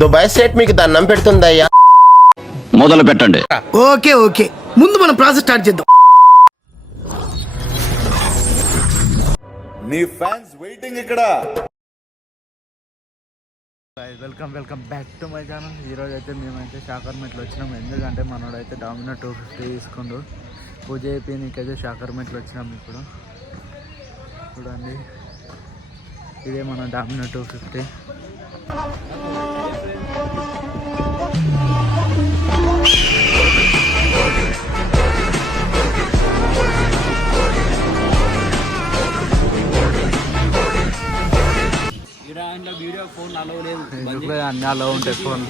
Dubai state మీకు దండం పెడుతుందయ్యా. మొదలు పెట్టండి. ఓకే ఓకే, ముందు మనం ప్రాసెస్ స్టార్ట్ చేద్దాం. నీ ఫ్యాన్స్ వెయిటింగ్ ఇక్కడ. Welcome back to my channel. ఈరోజు అయితే మేమైతే షాకర్మెట్లో వచ్చినాం. ఎందుకంటే మనోడైతే డామినో 250 తీసుకుండు. పూజ అయిపోయినకైతే షాకర్మెట్లో వచ్చినాం. ఇప్పుడు చూడండి, ఇదే మన డామినో 250. అన్నీ అలా ఉంటాయి ఫోన్.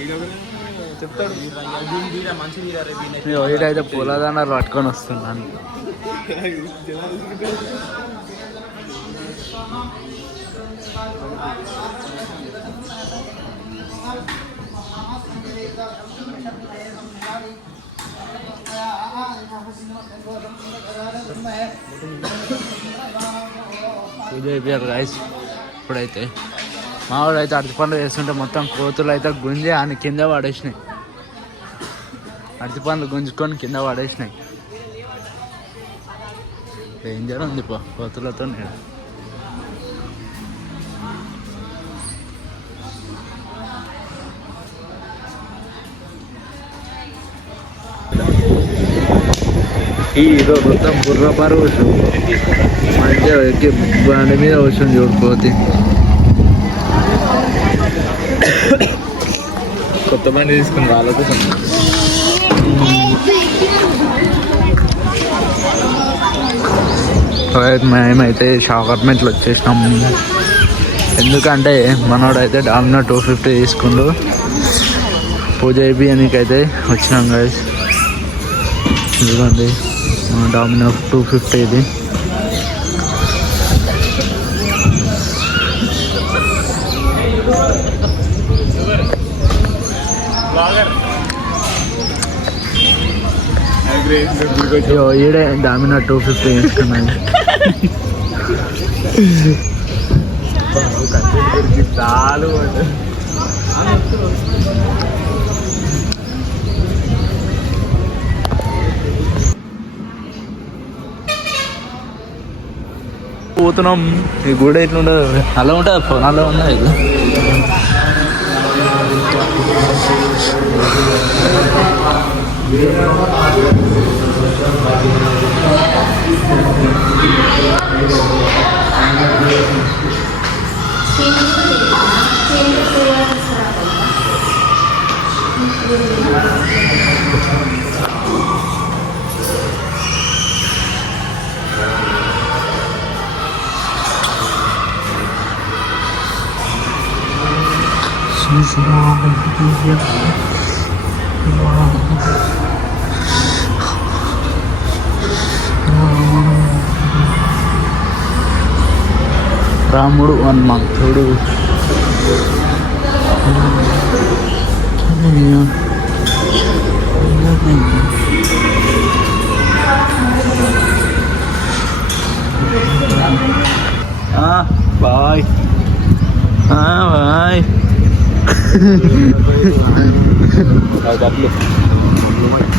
వీడైతే పూలదండలు పట్టుకొని వస్తున్నాను. పూజ అయిపోయారు గాయస్. ఇప్పుడైతే మావాడు అయితే అరటి పండు వేస్తుంటే మొత్తం కోతులు అయితే గుంజి అని కింద పడేసినాయి. అరటి పండ్లు గుంజుకొని కింద పడేసినాయి. డేంజర్ ఉంది కోతులతో. నేను ఈరో మొత్తం బుర్రపారు వచ్చాం. మంచిగా ఎక్కి బండి మీద వచ్చాం చూడిపోతే. కొత్త బండి తీసుకుని వాళ్ళకు మేమైతే షాకర్మెంట్లో వచ్చేసినాం. ఎందుకంటే మనోడైతే డామినో 250 తీసుకుండు. పూజ అయిపోయానికైతే వచ్చినాం గైస్. ఎందుకండి డామినో 250 ఇది. ఈడే డామినో 250 తీసుకున్నాను. చాలు పోతున్నాం. ఈ గుడి ఎట్లుండదు, అలా ఉంటుంది ఫోన్, అలా ఉన్నది. రాముడు హనుమంతుడు. Bye bye.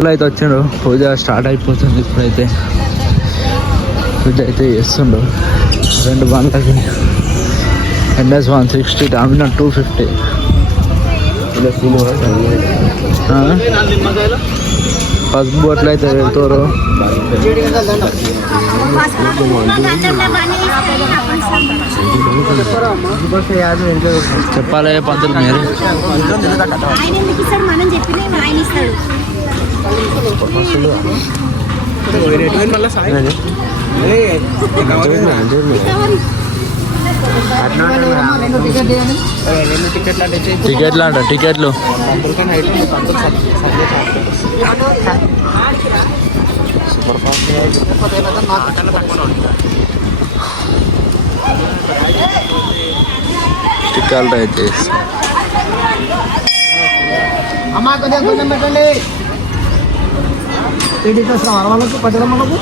అయితే వచ్చిండు. పూజ స్టార్ట్ అయిపోతుంది. ఇప్పుడైతే పూజ అయితే చేస్తుండు. 2 బండ్లకి NS 160 డామినో 250. పసుపు బొట్లు అయితే వెళ్తారు. చెప్పాలి పంతులు మీరు. టికెట్లు అంట, టికెట్లు టికెట్లు అయితే అమ్మా కొంచెం పెట్టండి. వాళ్ళకు పట్టణమ్మలకు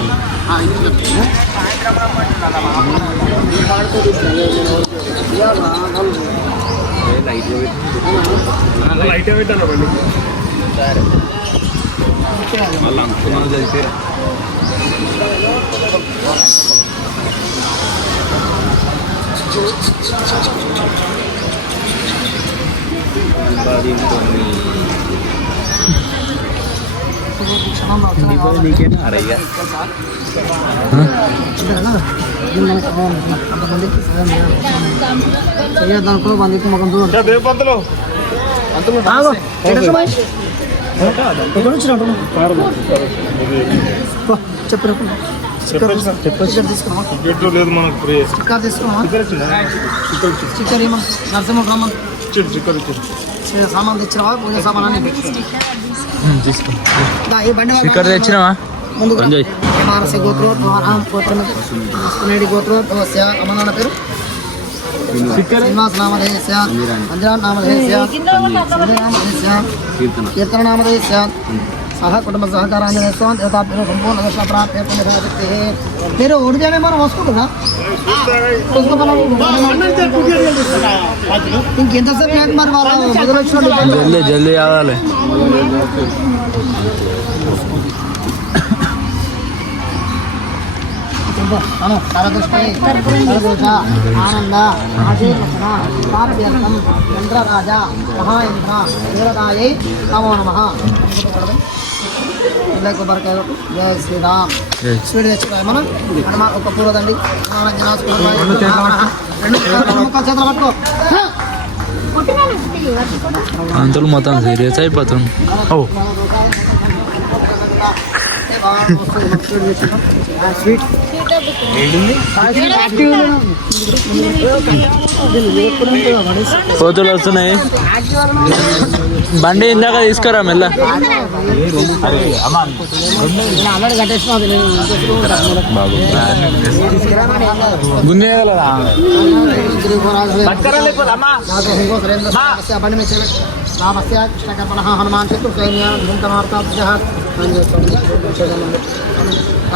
సామాన్ తెచ్చినావా? పూజ సామాన్ ఇక్కడ తెచ్చినావా? ముందుకు మానస గోత్రో గోత్రం గోత్రో అమ్మ నాన్న పేరు శ్రీనివాస నామధేయ స్యాత్, మంజునాథ్ నామధేయ స్యాత్, నామధేయ స్యాత్, కీర్తన నామధేయ స్యాత్, సహ కుటుంబ సహకారాంజనేయ స్వామి దేవతాభ్యం సంపూర్ణ దర్శన ప్రాప్తి. మీరు ఉడిదేమే మనం వస్తుందా? ఇంకెంతసేపు లేక మరి వాళ్ళు మొదలు జల్దీ కావాలి. ఆనంద ఆశీర్వచన ప్రాప్యర్థం చంద్రరాజ మహాయింద్ర వీరదాయై నమో నమః. కొబ్బరికాయ జయ శ్రీరామ్. స్వీట్ తెచ్చుకోవాలి మనం. ఒక పూలదండి చేతులు పట్టుకో. అంతులు మొత్తం సీరియస్ అయిపోతుంది. కోతులు వస్తున్నాయి. బండి ఇందాక తీసుకురా మెల్ల. గుంజేయగలరా? హనుమాన్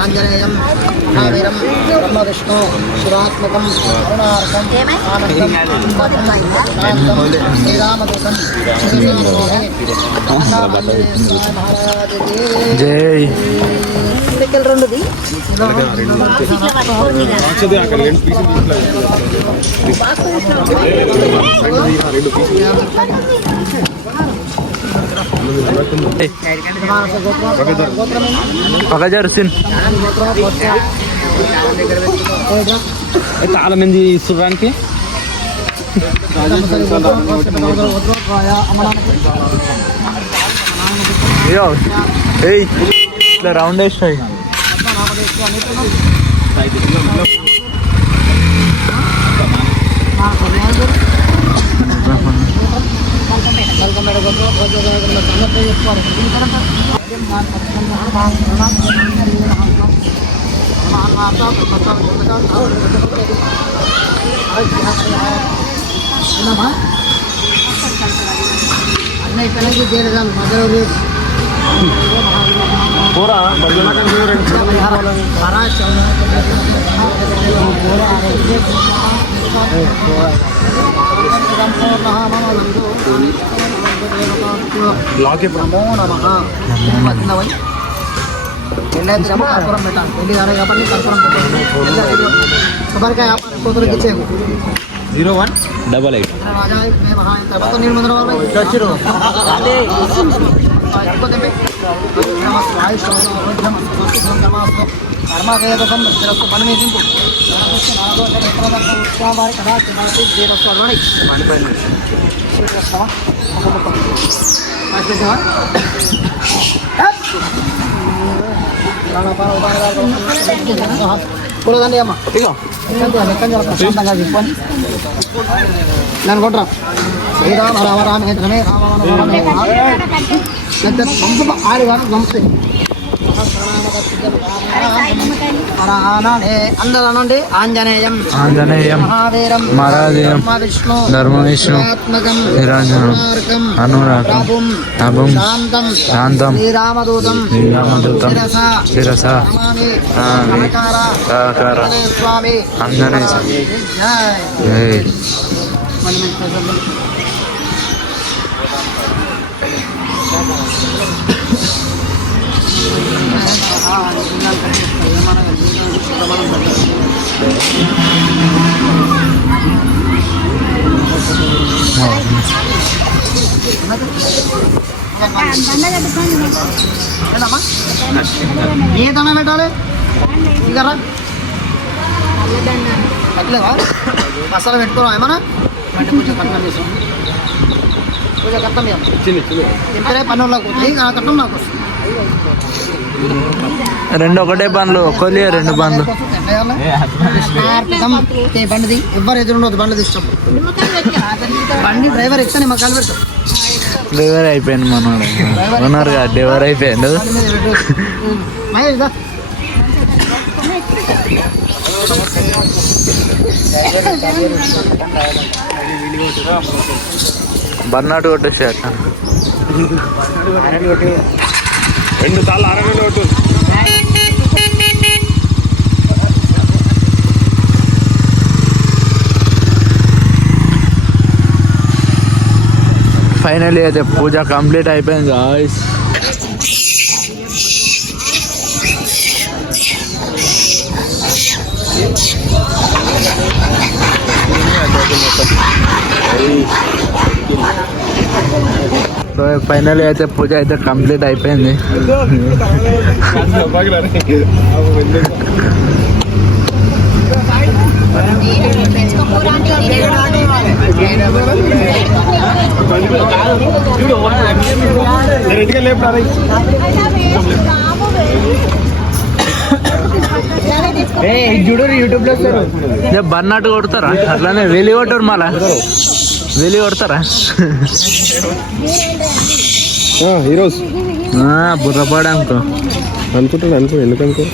ఆంజనేయం మహావీరం బ్రహ్మ విష్ణు శివాత్మకం కరుణార్కం ఆనందం శ్రీరామదూతం జై రెండుది పగజర్సిన్ చాలా మంది చూడడానికి ఇట్లా రౌండ్ వేసినాయి. కర్పూరం పెట్టాలి. పెళ్లి కాదు కాబట్టి కర్పూరం పెట్టాలి. కొబ్బరికాయ కూతురికి ఇచ్చేకు 0188 తర్వాత నీళ్ళు ముందర పని మీదింపు కూడదండి అమ్మ నన్ను కొట్టరా శ్రీరామ రామ రామేంద్రమే ఆరు వారు నమస్తే అందరూ అనండి. ఆంజనేయం మహావీరం విష్ణు ధర్మ విష్ణు నిరంజనం అనురాగం అభం శాంతం శ్రీరామదూతం శిరస సహకార స్వామి ఆంజనేయ జై. ఏ దండం పెట్టాలి ఇంకా అట్లేవా మసాలా పెట్టుకోవా ఏమన్నా అంటే కొంచెం కట్టం చేస్తాం కొంచెం కట్టం ఎంపరే పన్నోళ్ళకి పోతుంది ఆ కట్టం నాకు వస్తుంది రెండు ఒకటే బండ్లు ఒక్కలే రెండు బండ్లు బండిది ఎవ్వరు ఎదురుండదు బండ్లు తీసుకో బండి డ్రైవర్ ఎక్కితే నిమ్మకాయలు పెడతాం డ్రైవర్ అయిపోయింది మనోడు ఓనర్గా డ్రైవర్ అయిపోయిండు మహేష్ దా బర్నాడు కొట్టేసి అట్లా 2 సార్లు 6 నెలలు కొట్టు. ఫైనల్లీ అయితే పూజ కంప్లీట్ అయిపోయింది గాయ్స్. సో ఫైనల్లీ అయితే పూజ అయితే కంప్లీట్ అయిపోయింది. బర్నాట్ కొడతారా అట్లానే వెలి కొట్టరు మళ్ళా వెలి కొడతారా హీరోస్ బుర్రపాడు అనుకో అనుకుంటాను ఎందుకు